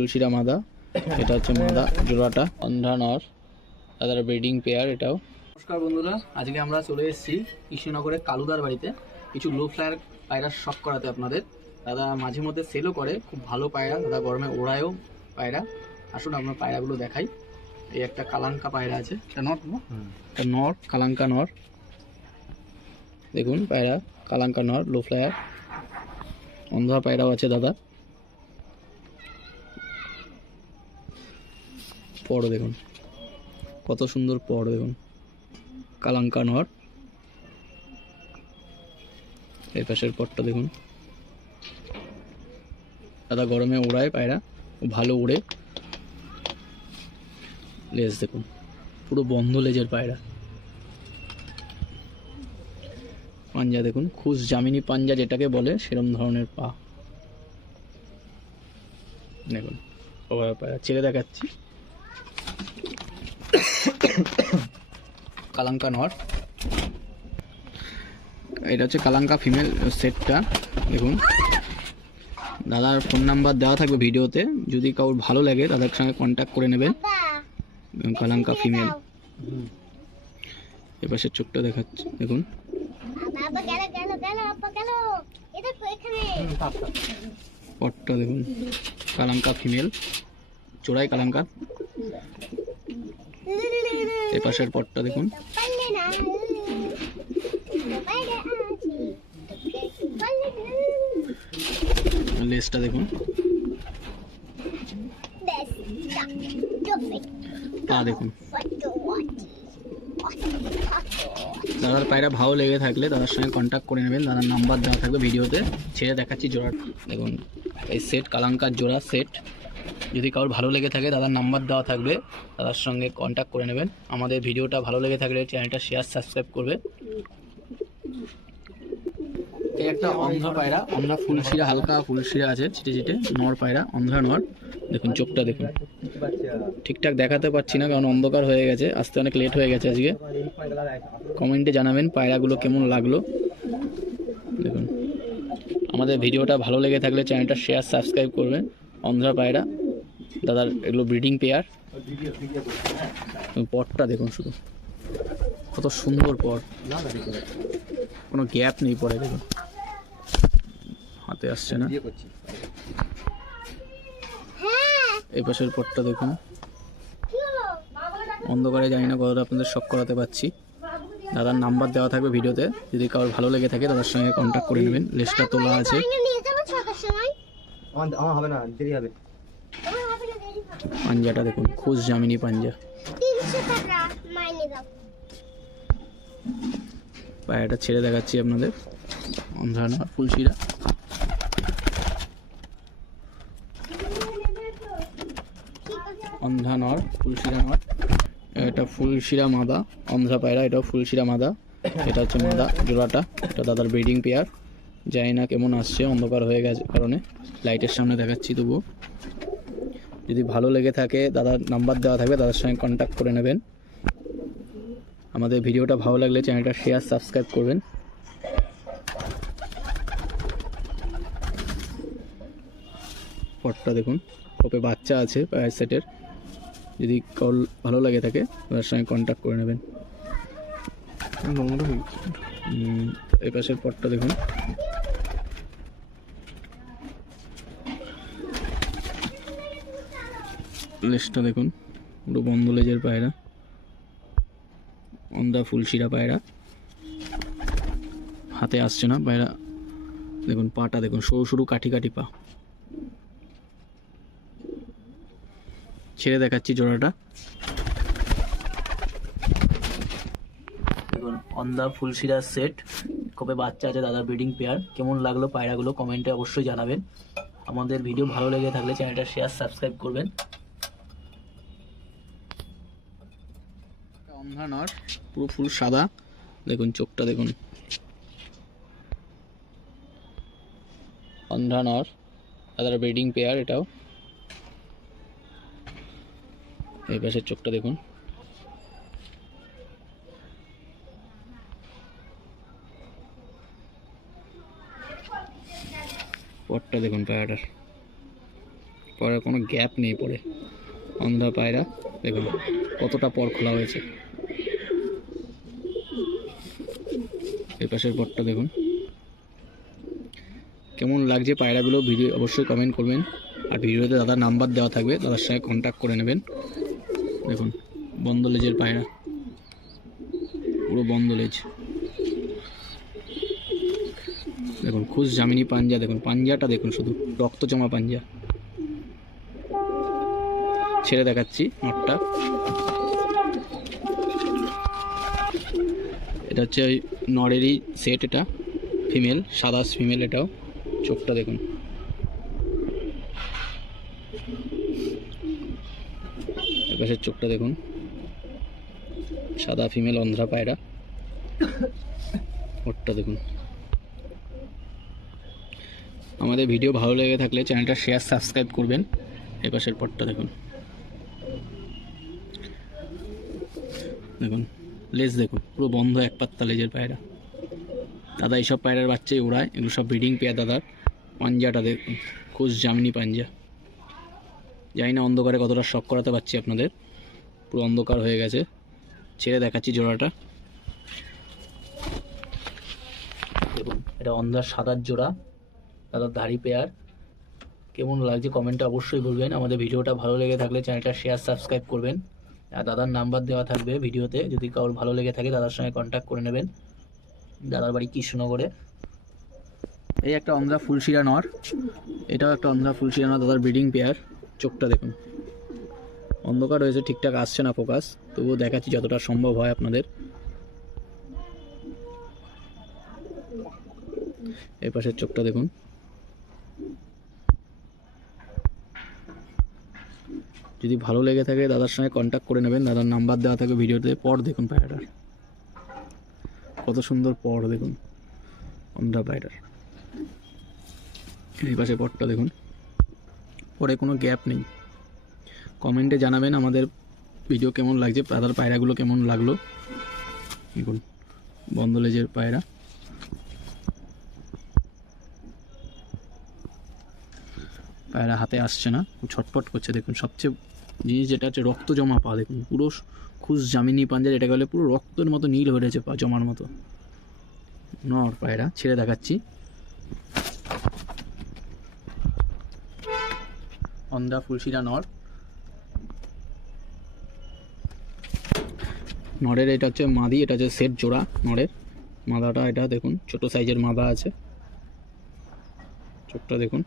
ফুলশিরা মাদা এটা হচ্ছে মাদা জোড়াটা। অন্ধ্রা নর তাদের ব্রিডিং পেয়ার এটাও। নমস্কার বন্ধুরা আজকে আমরা চলে এসেছি কৃষ্ণনগরের কালুদার বাড়িতে। কিছু লো ফ্লায়ার পায়রা শখ করাতে আপনাদের। দাদা মাঝে মধ্যে সেলও করে খুব ভালো পায়রা। দাদা গরমে ওড়ায়ও পায়রা। আসুন আমরা পায়রাগুলো দেখাই। এই একটা কালাঙ্কা পায়রা আছে। এটা নর না? এটা নর কালাঙ্কা নর। দেখুন পায়রা কালাঙ্কা নর লো ফ্লায়ার। অন্ধা পায়রাও আছে দাদা। পড় দেখুন। কত সুন্দর পড় দেখুন। কালাঙ্কা নর। এই পাশের পটটা দেখুন। দাদা গরমে ওড়ায় পায়রা। ভালো উড়ে। লেজ দেখুন। পুরো বন্ধ লেজের পায়রা। পাঞ্জা দেখুন। খুশ জামিনী পাঞ্জা যেটাকে বলে, সেরম ধরনের পা। দেখুন। পায়রা। ছেড়ে দেখাচ্ছি। কালাঙ্কা নর এটা হচ্ছে কালাঙ্কা ফিমেল সেটটা দেখুন। দাদার ফোন নাম্বার দেওয়া থাকবে ভিডিওতে যদি কারোর ভালো লাগে তাদের সঙ্গে কন্ট্যাক্ট করে নেবেন। এবং কালাঙ্কা ফিমেল। এপাশে চোখটা দেখাচ্ছে দেখুন। পটটা দেখুন। কালাঙ্কা ফিমেল। চোরাই কালাঙ্কা। এই পাশের পটটা দেখুন। লেজটা দেখুন। পা দেখুন। দাদার পায়রা ভালো লেগে থাকলে দাদার সঙ্গে কন্ট্যাক্ট করে নেবেন। দাদার নাম্বার দেওয়া থাকবে ভিডিওতে। ছেড়ে দেখাচ্ছি জোড়া দেখুন, এই সেট কালাঙ্কার জোড়া সেট যদি কারোর ভালো লেগে থাকে, দাদার নাম্বার দেওয়া থাকবে, দাদার সঙ্গে কন্ট্যাক্ট করে নেবেন। আমাদের ভিডিওটা ভালো লেগে থাকলে চ্যানেলটা শেয়ার সাবস্ক্রাইব করবে। একটা অন্ধ পায়রা, অন্ধা ফুলশিরা, হালকা ফুলশিরা আছে, ছিটে ছিটে, নর পায়রা, অন্ধা নর। দেখুন, চোখটা দেখুন। ঠিকঠাক দেখাতে পারছি না, কারণ অন্ধকার হয়ে গেছে, আসতে অনেক লেট হয়ে গেছে আজকে। কমেন্টে জানাবেন পায়রাগুলো কেমন লাগল। দেখুন, আমাদের ভিডিওটা ভালো লেগে থাকলে চ্যানেলটা শেয়ার সাবস্ক্রাইব করবেন অন্ধ্রা পায়রা। দাদার এগুলো ব্রিডিং পেয়ার পটটা দেখুন শুধু। কত সুন্দর পট। কোনো গ্যাপ নেই পরে দেখুন। হাতে আসছে না। হ্যাঁ এই পাশের পটটা দেখুন। অন্ধকারে জানি না কতটা আপনাদের শখ করাতে পারছি। দাদার নাম্বার দেওয়া থাকবে ভিডিওতে। যদি কারোর ভালো লেগে থাকে দাদার সঙ্গে কন্ট্যাক্ট করে নেবেন। লেসটা তোলা আছে। আমার হবে না দেরি হবে। পাঞ্জাটা দেখুন, খুশ জামিনী পাঞ্জা। পায়রাটা ছেড়ে দেখাচ্ছি আপনাদের। অন্ধ্রানা ফুলশিরা অন্ধ্রা নর ফুলশিরা নর এটা ফুলশিরা মাদা, অন্ধ্রা পায়রা, এটাও ফুলশিরা মাদা। এটা হচ্ছে মাদা জোড়াটা, এটা দাদার ব্রিডিং পেয়ার। জানি না কেমন আসছে, অন্ধকার হয়ে গেছে কারণে। লাইটের সামনে দেখাচ্ছি তবুও। যদি ভালো লেগে থাকে দাদার নাম্বার দেওয়া থাকবে দাদার সঙ্গে কন্ট্যাক্ট করে নেবেন। আমাদের ভিডিওটা ভালো লাগলে চ্যানেলটা শেয়ার সাবস্ক্রাইব করবেন। পটটা দেখুন কপে বাচ্চা আছে পায়ের সেটের যদি কল ভালো লাগে থাকে তার সঙ্গে কন্ট্যাক্ট করে নেবেন। এই পাশের পটটা দেখুন। লেজটা দেখুন, পুরো বন্ধ লেজের পায়রা। অন্দা ফুলশিরা পায়রা। হাতে আসছে না পায়রা। দেখুন, পাটা দেখুন, সরু সরু কাঠি কাঠি পা। ছেড়ে দেখাচ্ছি জোড়াটা। দেখুন অন্দা ফুলশিরা সেট। কবে বাচ্চা আছে, দাদা ব্রিডিং পেয়ার। কেমন লাগল পায়রাগুলো কমেন্টে অবশ্যই জানাবেন। আমাদের ভিডিও ভালো লেগে থাকলে চ্যানেলটা শেয়ার, সাবস্ক্রাইব করবেন। অন্ধা নর। পুরো ফুল সাদা। দেখুন, চোখটা দেখুন। অন্ধা নর। দাদার ব্রিডিং পেয়ার এটাও। এই পাশের চোখটা দেখুন। পরটা দেখুন পায়রাটার। পরের কোনো গ্যাপ নেই পরে। অন্ধা পায়রা, দেখুন কতটা পর খোলা হয়েছে। এই পাশের পরটা দেখুন। কেমন লাগছে পায়রাগুলো? ভিডিও অবশ্যই কমেন্ট করবেন। আর ভিডিওতে দাদার নাম্বার দেওয়া থাকবে, দাদার সঙ্গে কন্ট্যাক্ট করে নেবেন। দেখুন বন্ধ লেজের পায়রা। পুরো বন্ধ লেজ দেখুন, খুশ জামিনী পাঞ্জা, দেখুন, পাঞ্জাটা দেখুন শুধু রক্ত জমা পাঞ্জা। ছেড়ে দেখাচ্ছি নটটা। এটা হচ্ছে ওই নরেরই সেট এটা ফিমেল সাদা ফিমেল এটাও, চোখটা দেখুন। এপাশের চোখটা দেখুন। সাদা ফিমেল অন্ধ্রা পায়রা। ওরটা দেখুন। আমাদের ভিডিও ভালো লেগে থাকলে চ্যানেলটা শেয়ার সাবস্ক্রাইব করবেন। এপাশের পরটা দেখুন। দেখুন। লেজ দেখুন, পুরো বন্ধ, এক পাত্তা লেজের পায়রা। দাদা, এইসব পায়রার বাচ্চাই ওড়ায় এগুলো সব ব্রিডিং পেয়ার দাদার। পাঞ্জাটা দেখুন, খুশ জামিনি পাঞ্জা। জানি না অন্ধকারে কতটা শখ করাতে পারছি আপনাদের। পুরো অন্ধকার হয়ে গেছে। ছেড়ে দেখাচ্ছি জোড়াটা। দেখুন, এটা অন্ধার সাদার জোড়া। দাদার দাড়ি পেয়ার। কেমন লাগছে কমেন্টে অবশ্যই বলবেন। আমাদের ভিডিওটা ভালো লেগে থাকলে চ্যানেলটা শেয়ার, সাবস্ক্রাইব করবেন। আর দাদার নাম্বার দেওয়া থাকবে ভিডিওতে। যদি কারোর ভালো লেগে থাকে, দাদার সঙ্গে কন্ট্যাক্ট করে নেবেন। দাদার বাড়ি কৃষ্ণনগরে। এই একটা অন্ধ্রা ফুলশিরা নর। এটাও একটা অন্ধ্রা ফুলশিরা নর, দাদার ব্রিডিং পেয়ার। চোখটা দেখুন। অন্ধকার রয়েছে, ঠিকঠাক আসছে না ফোকাস। তবুও দেখাচ্ছি যতটা সম্ভব হয় আপনাদের। এই পাশের চোখটা দেখুন। যদি ভালো লেগে থাকে দাদার সঙ্গে কন্ট্যাক্ট করে নেবেন, দাদার নাম্বার দেওয়া থাকে ভিডিওতে। পর দেখুন পায়রাটার কত সুন্দর পর দেখুন। অন্ধ্রা পায়রার। এই পাশে পরটা দেখুন। পরে কোনো গ্যাপ নেই। কমেন্টে জানাবেন আমাদের ভিডিও কেমন লাগছে, দাদার পায়রাগুলো কেমন লাগল। দেখুন বন্ধ লেজের পায়রা। পায়রা হাতে আসছে না। খুব ছটফট করছে, দেখুন, সবচেয়ে জিনিস যেটা হচ্ছে রক্ত জমা পা দেখুন, পুরো খুশ জামিনি পাঞ্জা এটা গেলে পুরো রক্তের মতো নীল হয়ে রয়েছে পা, জমার মতো। নর পায়রা, ছেড়ে দেখাচ্ছি। অন্ধা ফুলশিরা নর। নরের এটা হচ্ছে মাদি, এটা হচ্ছে সেট জোড়া নরের। মাদাটা এটা, দেখুন, ছোট সাইজের মাদা আছে। চোখটা দেখুন।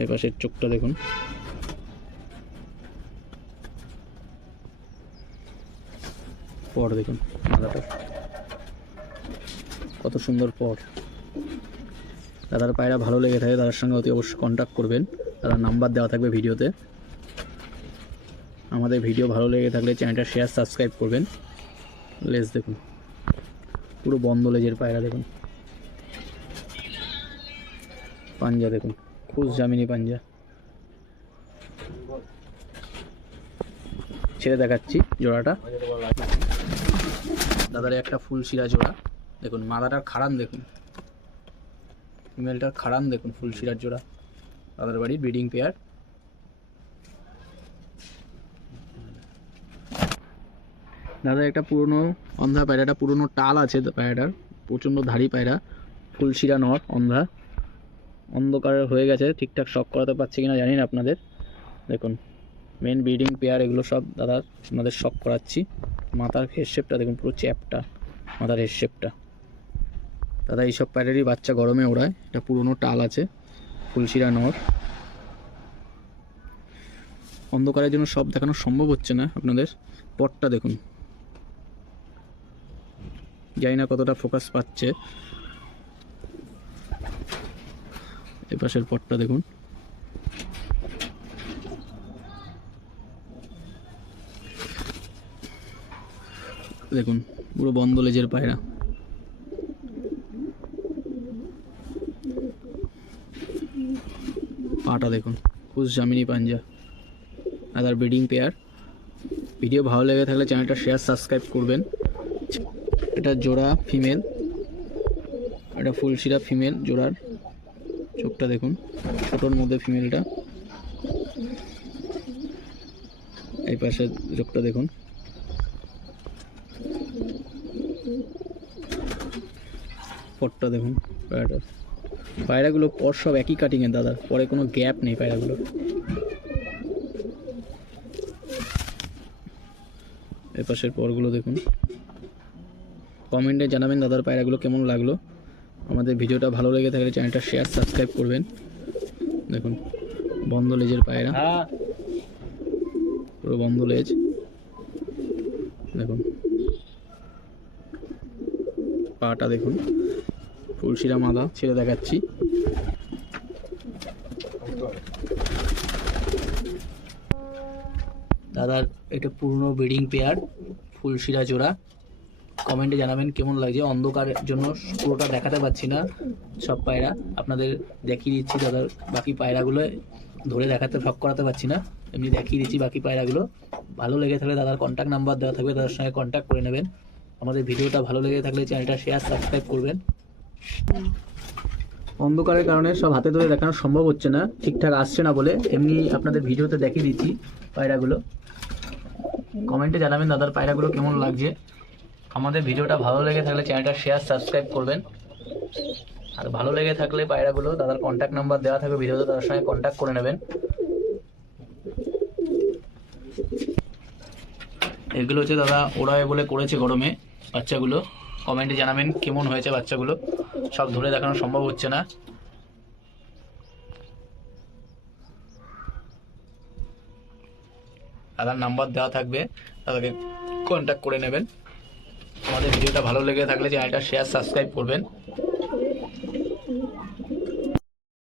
এই পাশের চোখটা দেখুন। পর দেখুন কত সুন্দর পর। দাদার পায়রা ভালো লেগে থাকে তাদের সঙ্গে অতি অবশ্যই কন্ট্যাক্ট করবেন। তার নাম্বার দেওয়া থাকবে ভিডিওতে। আমাদের ভিডিও ভালো লেগে থাকলে চ্যানেলটা শেয়ার সাবস্ক্রাইব করবেন। লেজ দেখুন। পুরো বন্ধ লেজের পায়রা দেখুন। পাঞ্জা দেখুন। খুশ জামিনি পাঞ্জা ছেড়ে দেখাচ্ছি জোড়াটা। দাদার একটা ফুল শিরা জোড়া। দেখুন, মাদাটার খাড়ান দেখুন। ফিমেলটার খাড়ান দেখুন, ফুল শিরার জোড়া। দাদার বাড়ির ব্রিডিং পেয়ার। দাদা, একটা পুরনো অন্ধা পায়রা একটা পুরনো টাল আছে পায়রাটার। প্রচণ্ড ধাড়ি পায়রা ফুলশিরা নর, অন্ধা। অন্ধকার হয়ে গেছে, ঠিকঠাক শখ করাতে পারছি কিনা জানি না আপনাদের। দেখুন মেন ব্রিডিং পেয়ার, এগুলো সব দাদা আপনাদের শখ করাচ্ছি। মাথার হেড শেপটা দেখুন, পুরো চ্যাপটা মাথার হেড শেপটা দাদা এইসব প্যারেরই বাচ্চা গরমে ওড়ায়, এটা পুরনো টাল আছে, ফুলশিরা নর। অন্ধকারের জন্য সব দেখানো সম্ভব হচ্ছে না আপনাদের। পটটা দেখুন। জানি না কতটা ফোকাস পাচ্ছে। এপাশের পটটা দেখুন। দেখুন, পুরো বন্ধ লেজের পায়রা। পাটা দেখুন, খুশ জামিনি পাঞ্জা। আদার ব্রিডিং পেয়ার ভিডিও ভালো লেগে থাকলে চ্যানেলটা শেয়ার সাবস্ক্রাইব করবেন। এটা জোড়া ফিমেল এটা ফুলশিরা ফিমেল জোড়ার। চোখটা দেখুন, ছোটোর মধ্যে ফিমেলটা এই পাশে চোখটা দেখুন। পরটা দেখুন, পায়রাটার। পায়রাগুলো পর সব একই কাটিংয়ের দাদা। পরে কোনো গ্যাপ নেই পায়রাগুলো। এ পাশের পরগুলো দেখুন। কমেন্টে জানাবেন দাদার পায়রাগুলো কেমন লাগল। আমাদের ভিডিওটা ভালো লেগে থাকলে চ্যানেলটা শেয়ার সাবস্ক্রাইব করবেন। দেখুন বন্ধ লেজের পায়রা। পুরো বন্ধ লেজ দেখুন পাটা দেখুন ফুলশিরা মাদা ছেড়ে দেখাচ্ছি। দাদার এটা পুরনো ব্রিডিং পেয়ার ফুলশিরা জোড়া। কমেন্টে জানাবেন কেমন লাগছে। অন্ধকারের জন্য পুরোটা দেখাতে পাচ্ছি না সব পায়রা। আপনাদের দেখিয়ে দিচ্ছি দাদার বাকি পায়রাগুলো ধরে দেখাতে ভ্লগ করাতে পারছি না। এমনি দেখিয়ে দিচ্ছি বাকি পায়রাগুলো। ভালো লেগে থাকলে দাদার কন্ট্যাক্ট নাম্বার দেওয়া থাকবে, দাদার সঙ্গে কন্ট্যাক্ট করে নেবেন। আমাদের ভিডিওটা ভালো লেগে থাকলে চ্যানেলটা শেয়ার সাবস্ক্রাইব করবেন। অন্ধকারের কারণে সব হাতে ধরে দেখানো সম্ভব হচ্ছে না, ঠিকঠাক আসছে না বলে। এমনি আপনাদের ভিডিওতে দেখিয়ে দিচ্ছি পায়রাগুলো। কমেন্টে জানাবেন দাদার পায়রাগুলো কেমন লাগছে। আমাদের ভিডিওটা ভালো লেগে থাকলে চ্যানেলটা শেয়ার সাবস্ক্রাইব করবেন। আর ভালো লেগে থাকলে পায়রাগুলো, দাদার কন্ট্যাক্ট নাম্বার দেওয়া থাকবে ভিডিওতে তাদের সঙ্গে কন্ট্যাক্ট করে নেবেন। এগুলো হচ্ছে দাদা ওড়াবে বলে করেছে গরমে, বাচ্চাগুলো। কমেন্টে জানাবেন কেমন হয়েছে বাচ্চাগুলো। সব ধরে দেখানো সম্ভব হচ্ছে না। দাদার নাম্বার দেওয়া থাকবে, দাদাকে কন্ট্যাক্ট করে নেবেন। আমাদের ভিডিওটা ভালো লেগে থাকলে চ্যানেলটা শেয়ার সাবস্ক্রাইব করবেন।